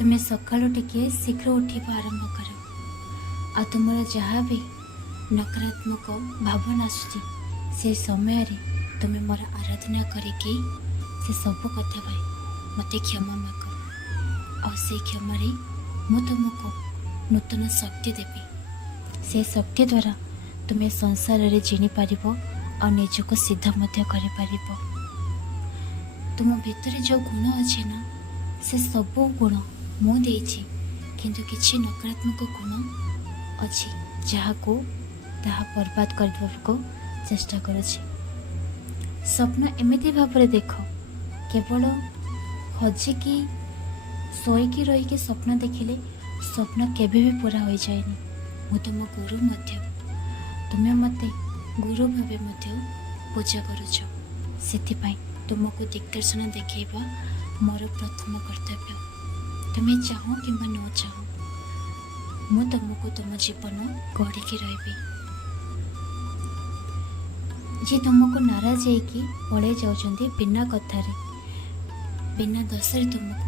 तुम्हें सकाळु टिके शीघ्र उठा आरंभ कर आ तुम जहाँ भी नकारात्मक भावना आसूँ से समय तुम्हें मोर आराधना करके से सब कथा भाई मत क्षमा माग और से क्षम मु तुमको नूतन शक्ति देवी। से शक्ति द्वारा तुम्हें संसार रे जीनी पार और निजक सिद्ध कर तुम भितर जो गुण अच्छे ना से सब गुण मु देछि किंतु किछि नकारात्मक गुण अच्छी जहाँ को ताहा बर्बाद करने को चेष्टा करुछि। स्वप्न एमिति भाव देख केवल हजिकी शोईकी रहीकि स्वप्न देखिले स्वप्न केबे भी पूरा हो जाएनी। मु तुम गुरु तुम्हें मते गुरु भावे पूजा करुछ से तुमको दिग्दर्शन देखा मोर प्रथम कर्तव्य। तुम्हें चाहो कि न चाहो मु तुमको तुम जीवन गढ़ी रही। जी तुमको नाराज होगी पड़े जाऊँच बिना कथार बिना दोषे तुमको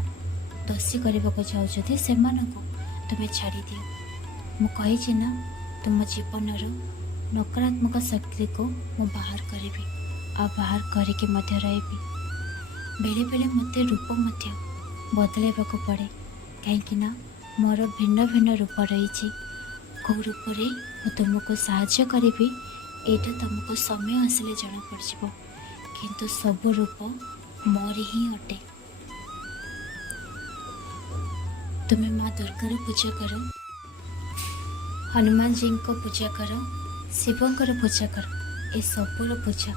दोषी करने को चाहते से तुम्हें छाड़ी दियो। मु कही ना तुम जीवन नकारात्मक शक्ति को मु बाहर करी आ बाहर करके रही। बेले बेले मत रूप बदलैवा पड़े कहीं मोर भिन्न भिन्न रूप रही कौ रूप तुमको साहाय्य करी एटा तुमको समय आसिले जना पड़ किंतु सब रूप मोर ही अटे। तुम्हें माँ दुर्गार पूजा कर, हनुमान जी को पूजा कर, शिवंकर पूजा कर, ए सबूर पूजा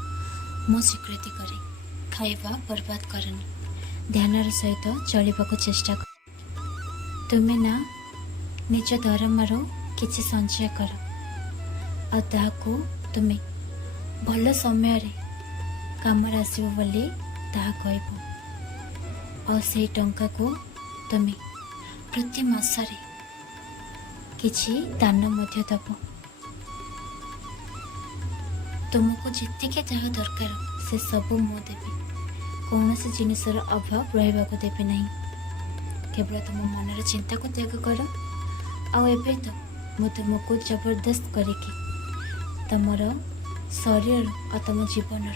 मु स्वीकृति करे। खाइबा बर्बाद करनी ध्यान सहित चलने चेष्टा कर। तुम्हें ना निज दरमार किसी संचय कर आ ताहाको तुम्हें भल समय काम आसो बोली कहब और से टंका को तुम्हें प्रति मासरे किछि दान मध्य दब। तुमको जितके जहाँ दरकार से सब मु देवी कौन सी जिनसर अभाव रहा देवे ना। केवल तुम मनर चिंता को त्याग कर आबे तो मु तुमको जबरदस्त करके तुमर शरीर और तुम जीवन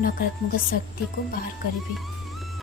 नकारात्मक शक्ति को बाहर करी।